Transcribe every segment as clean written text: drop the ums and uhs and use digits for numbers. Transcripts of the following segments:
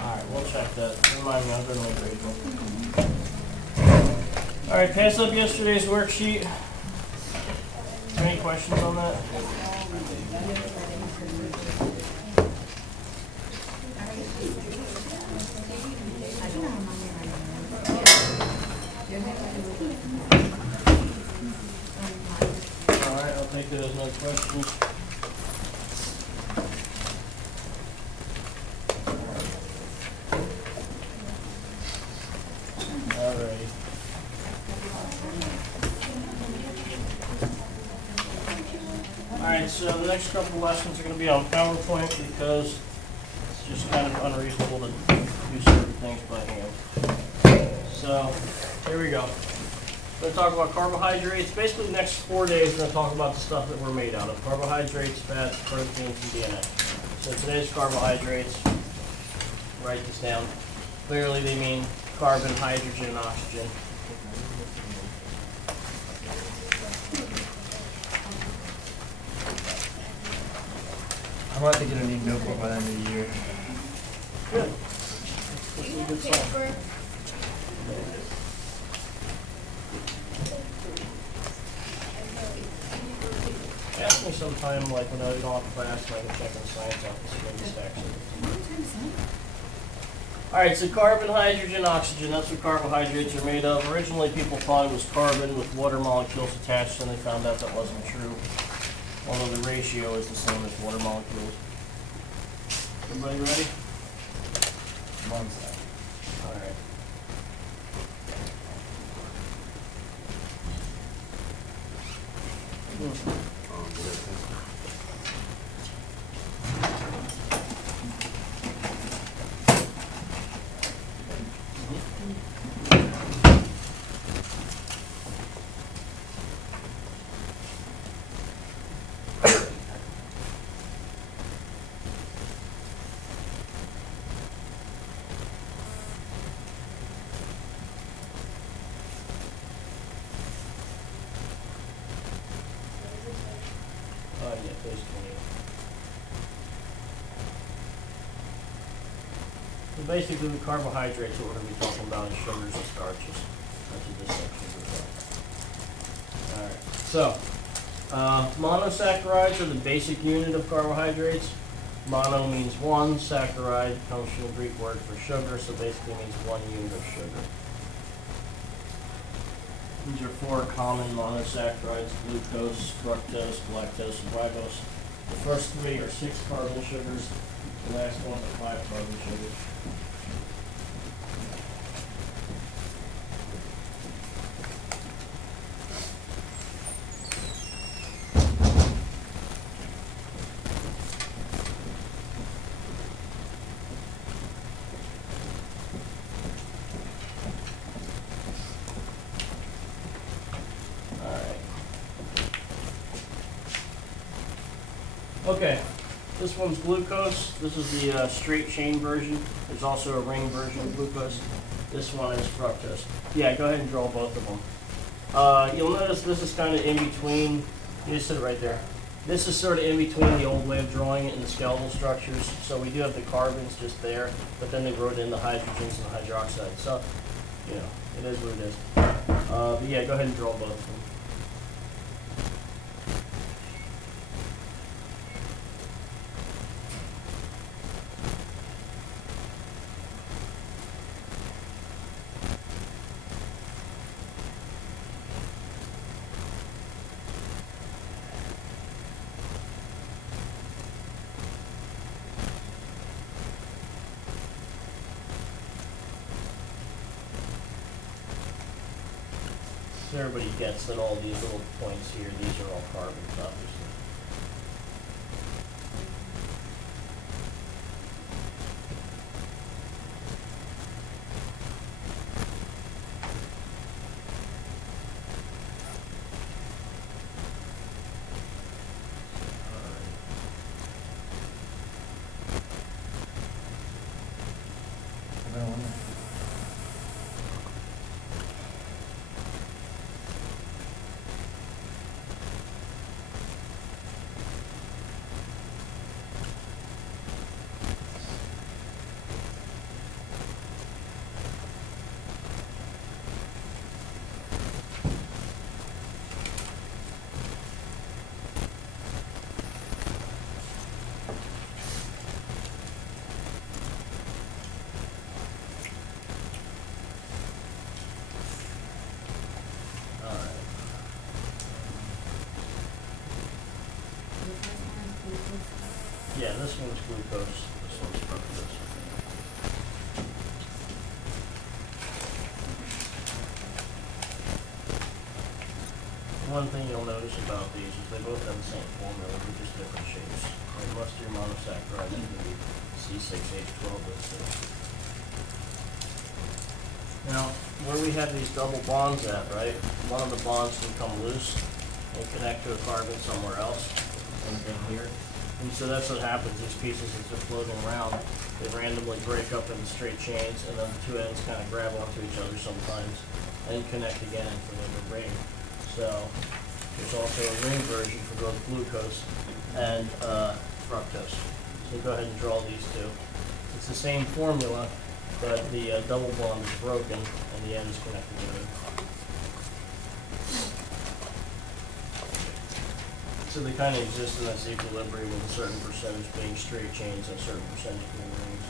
Alright, we'll check that. Remind me, I'm going to grade book. Alright, pass up yesterday's worksheet. Any questions on that? Alright, I'll take it as no questions. Alrighty. Alright, so the next couple lessons are going to be on PowerPoint because it's just kind of unreasonable to do certain things by hand. So, here we go. We're going to talk about carbohydrates. Basically, the next 4 days, we're going to talk about the stuff that we're made out of. Carbohydrates, fats, proteins, and DNA. So today's carbohydrates, write this down. Clearly, they mean carbon, hydrogen, and oxygen. I'm about to get a new notebook by the end of the year. Good. This is a good song. Ask me sometime, like when I don't have class, and I can check in the science office and maybe stacks it. Alright, so carbon, hydrogen, oxygen, that's what carbohydrates are made of. Originally, people thought it was carbon with water molecules attached, and they found out that wasn't true. Although the ratio is the same as water molecules. Everybody ready? One sec. Alright. Yeah, page 28. So basically, the carbohydrates that we're going to be talking about is sugars and starches. That's what this section is about. Alright, so monosaccharides are the basic unit of carbohydrates. Mono means one, saccharide comes from the Greek word for sugar, so basically means 1 unit of sugar. These are 4 common monosaccharides: glucose, fructose, lactose, and ribose. The first 3 are 6 carbon sugars. The last one are 5 carbon sugars. Okay, this one's glucose. This is the straight chain version. There's also a ring version of glucose. This one is fructose. Yeah, go ahead and draw both of them. You'll notice this is kind of in between. You just sit it right there. This is sort of in between the old way of drawing it and the skeletal structures. So we do have the carbons just there, but then they wrote in the hydrogens and the hydroxides. So, you know, it is what it is. But yeah, go ahead and draw both of them. So everybody gets that all these little points here, these are all carbons, obviously. this one's glucose, this one's fructose. One thing you'll notice about these is they both have the same formula, but just different shapes. Like most of your monosaccharides are going to be C6H12O6. Now, where we have these double bonds at, right, one of the bonds can come loose and connect to a carbon somewhere else, anything here. And so that's what happens, these pieces as they're floating around, they randomly break up into straight chains, and then the two ends kind of grab onto each other sometimes, and connect again and form a ring. So there's also a ring version for both glucose and fructose. So go ahead and draw these two. It's the same formula, but the double bond is broken and the ends connect together. So they kind of exist in this equilibrium with a certain percentage being straight chains and a certain percentage being rings.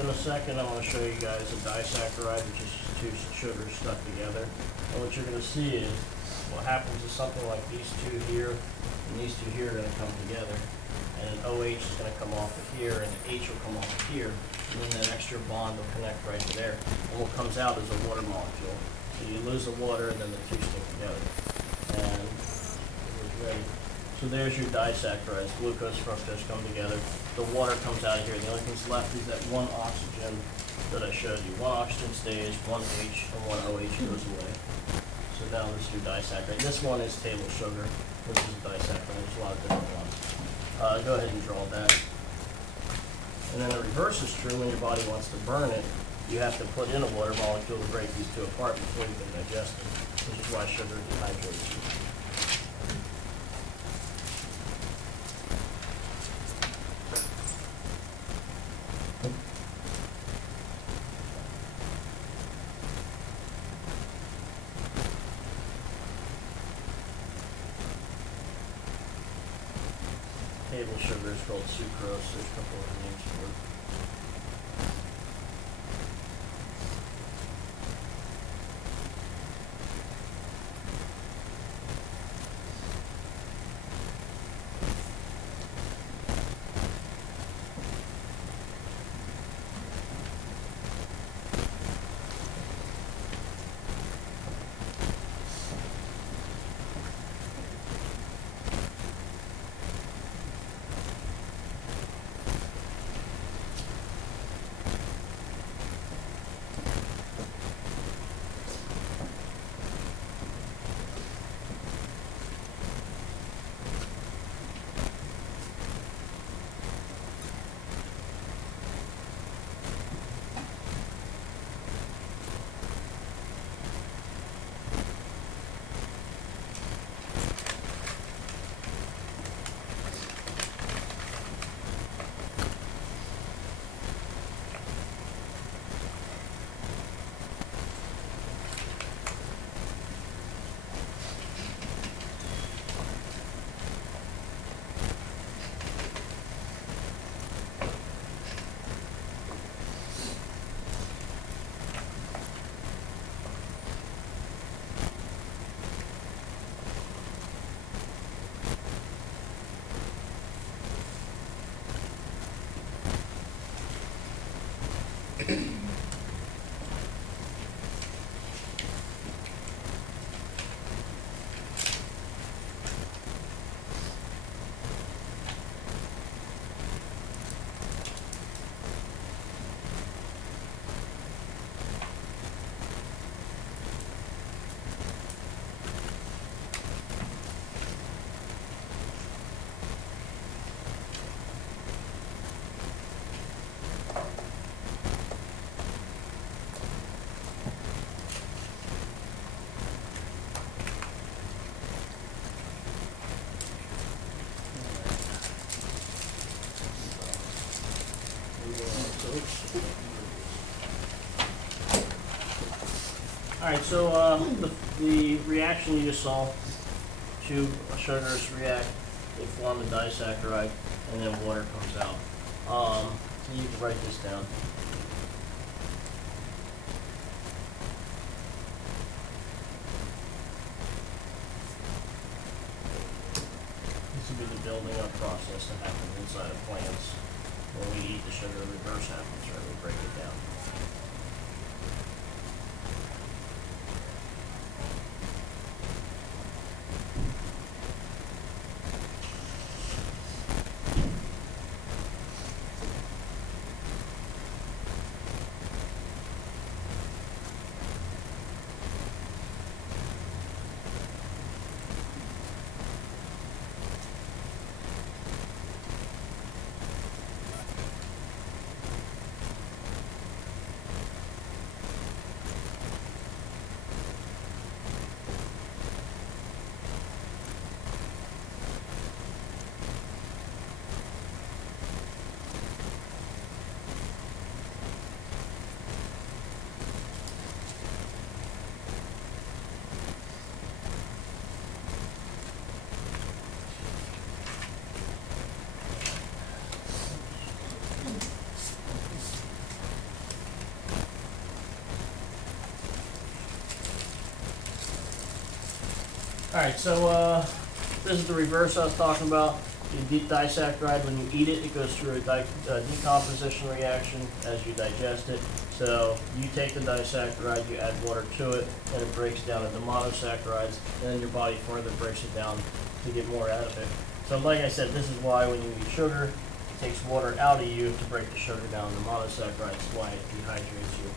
In a second, I'm going to show you guys a disaccharide, which is two sugars stuck together. And what you're going to see is what happens is something like these two here and these two here are going to come together. And an OH is going to come off of here and an H will come off of here. And then that extra bond will connect right to there. And what comes out is a water molecule. So you lose the water and then the two stick together. And it's ready. So there's your disaccharides, glucose, fructose come together. The water comes out of here. The only thing's left is that one oxygen that I showed you. One oxygen stays, one H, and one OH goes away. So now this is your disaccharide. This one is table sugar, which is a disaccharide. There's a lot of different ones. Go ahead and draw that. And then the reverse is true. When your body wants to burn it, you have to put in a water molecule to break these two apart before you can digest them, which is why sugar dehydrates you. Table sugar is called sucrose. There's a couple of names for it. Alright, so the reaction you just saw, two sugars react, they form a disaccharide, and then water comes out. So you can write this down. This would be the building up process that happens inside of plants. When we eat the sugar, the reverse happens, right? We break it down. Alright, so this is the reverse I was talking about. The disaccharide, when you eat it, it goes through a decomposition reaction as you digest it. So you take the disaccharide, you add water to it, and it breaks down into monosaccharides, and then your body further breaks it down to get more out of it. So like I said, this is why when you eat sugar, it takes water out of you to break the sugar down into monosaccharides. That's why it dehydrates you.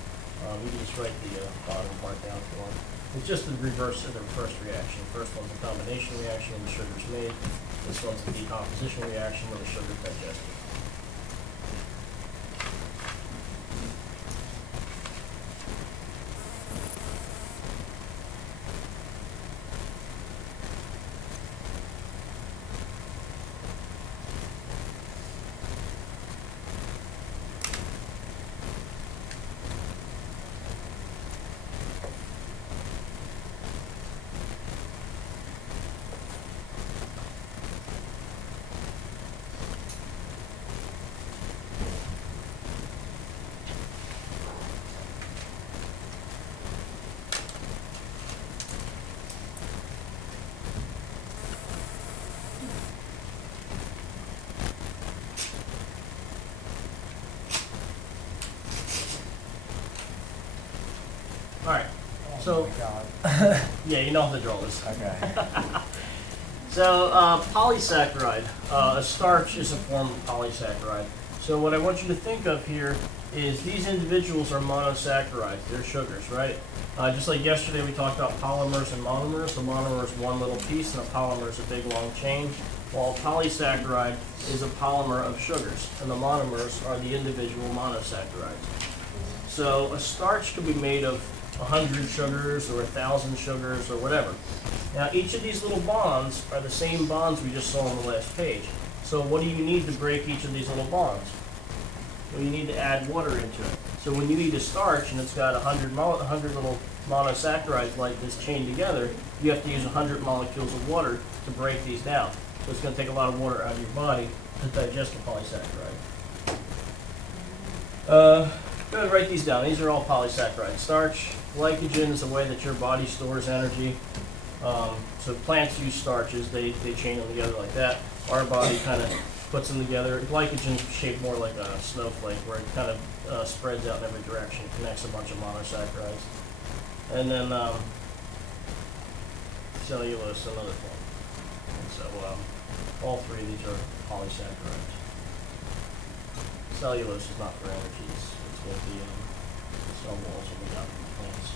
You can just write the bottom part down if you want. It's just the reverse of the first reaction. First one's a combination reaction when the sugar's made. This one's a decomposition reaction when the sugar's digested. Alright, so, yeah, you know what the drill is. Okay. So, polysaccharide, a starch is a form of polysaccharide. So what I want you to think of here is these individuals are monosaccharides, they're sugars, right? Just like yesterday we talked about polymers and monomers. The monomer is one little piece and a polymer is a big long chain. While a polysaccharide is a polymer of sugars, and the monomers are the individual monosaccharides. So a starch could be made of 100 sugars or 1,000 sugars or whatever. Now each of these little bonds are the same bonds we just saw on the last page. So what do you need to break each of these little bonds? Well, you need to add water into it. So when you eat a starch and it's got 100 little monosaccharides like this chained together, you have to use 100 molecules of water to break these down. So it's going to take a lot of water out of your body to digest the polysaccharide. Go ahead and write these down. These are all polysaccharides. Starch, glycogen is the way that your body stores energy. So plants use starches, they chain them together like that. Our body kind of puts them together. Glycogen is shaped more like a snowflake where it kind of spreads out in every direction, connects a bunch of monosaccharides. And then cellulose, another form. And so all three of these are polysaccharides. Cellulose is not for energy, it's what the cell walls of the got from plants.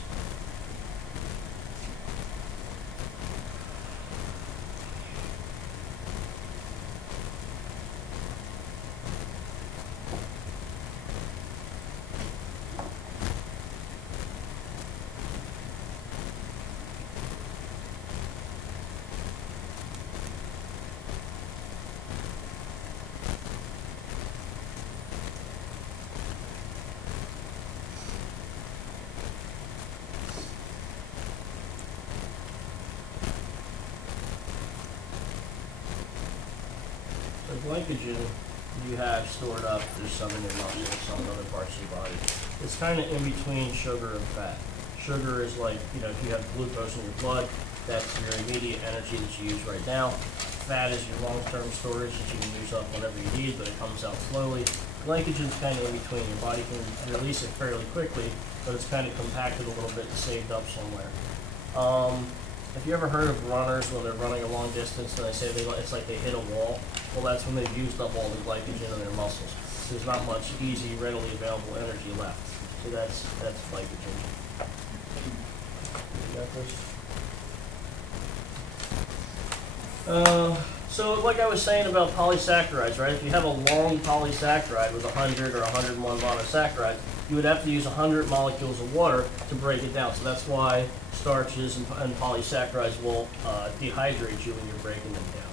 The glycogen you have stored up, there's some in your muscles, some in other parts of your body. It's kind of in between sugar and fat. Sugar is like, if you have glucose in your blood, that's your immediate energy that you use right now. Fat is your long-term storage that you can use up whenever you need, but it comes out slowly. Glycogen's kind of in between. Your body can release it fairly quickly, but it's kind of compacted a little bit and saved up somewhere. Have you ever heard of runners when they're running a long distance and they say it's like they hit a wall? Well, that's when they've used up all the glycogen in their muscles. So there's not much easy, readily available energy left. So that's glycogen. You got this? So like I was saying about polysaccharides, right? If you have a long polysaccharide with 100 or 101 monosaccharides, you would have to use 100 molecules of water to break it down. So that's why starches and polysaccharides will dehydrate you when you're breaking them down.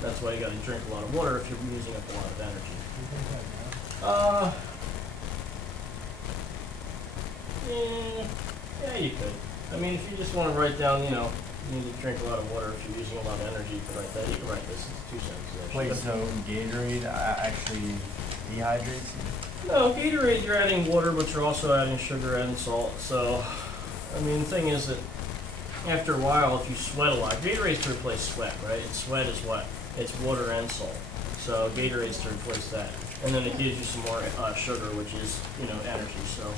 That's why you got to drink a lot of water if you're using up a lot of energy. Yeah, you could. I mean, if you just want to write down, you need to drink a lot of water if you're using a lot of energy, you can write that. You can write this in 2 sentences. Wait, so Gatorade actually dehydrates? No, Gatorade, you're adding water, but you're also adding sugar and salt. So, I mean, the thing is that after a while, if you sweat a lot, Gatorade's to replace sweat, right? And sweat is what? It's water and salt. So Gatorade's to replace that. And then it gives you some more sugar, which is, energy. So,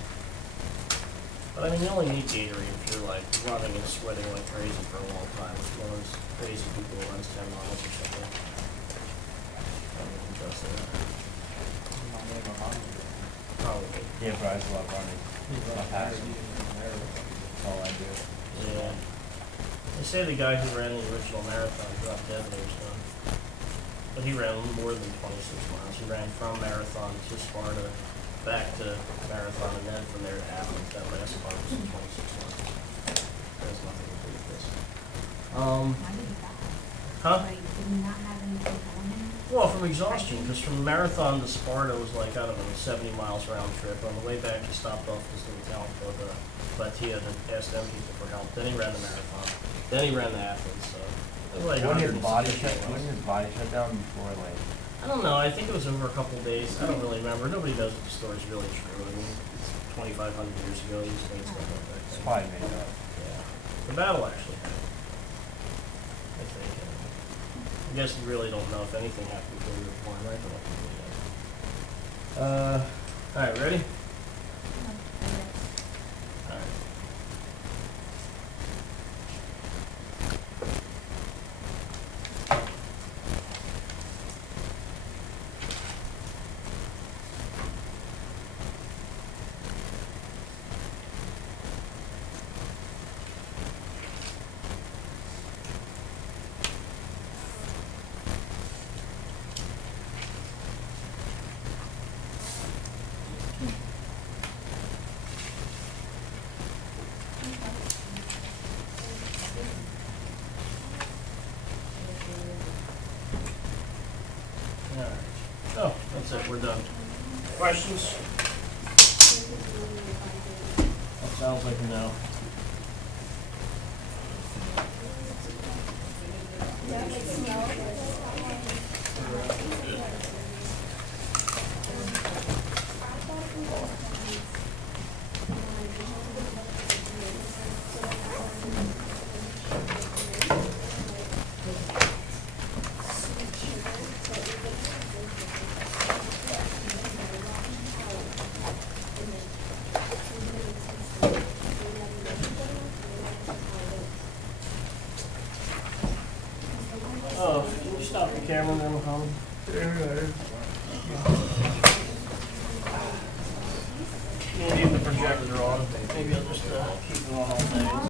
but I mean, you only need Gatorade if you're like running and sweating like crazy for a long time. If one of those crazy people who runs 10 miles or something. I wouldn't trust that. Probably. Yeah, but I just love running. My passion. That's all I do. Yeah. They say the guy who ran the original marathon dropped dead when he was done. But he ran more than 26 miles. He ran from Marathon to Sparta, back to Marathon, and then from there to Athens. That last part was 26 miles. That has nothing to do with this. Why did you die? Huh? Like, did you not have anything going in? Well, from exhaustion, because from Marathon to Sparta was like, I don't know, 70 miles round trip. On the way back, he stopped off this little town called Platea to ask them people for help. Then he ran the marathon. Then he ran the Athens. So it was like Wouldn't his 160 body miles. shut down before like? I don't know. I think it was over a couple of days. I don't really remember. Nobody knows if the story's really true. I mean, it's 2,500 years ago. He just made stuff up back It's then. probably made up. Yeah. The battle actually happened. I think. I guess you really don't know if anything happened before you were born, right? All right, ready? All right. All right. Oh, that's it. We're done. Questions? That sounds like a no. Oh, can you stop the camera there, Mohammed? You leave the projector on. Maybe I'll just keep it on all day.